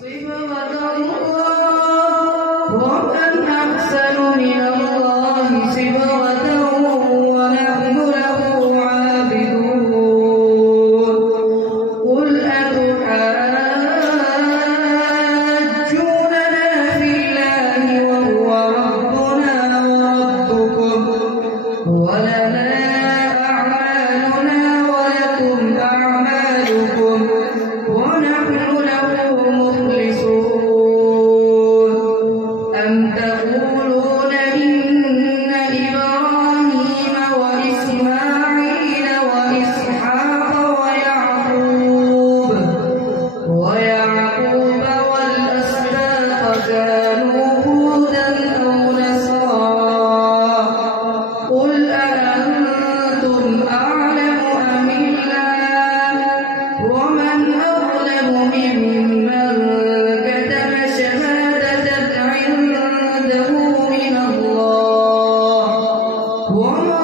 صبغة الله ومن أحسن من الله صبغة ونحن له عابدون قل أتحاجوننا في الله وهو ربنا وربكم ولنا أعمالنا ولكم أعمالكم ونحن له مخلصون أم تقولون إن إبراهيم وإسماعيل وإسحاق ويعقوب والأسباط كانوا هودا أو نصارى قل أأنتم أعلم أم الله ومن أظلم ممن كتم شهادة عنده من الله وما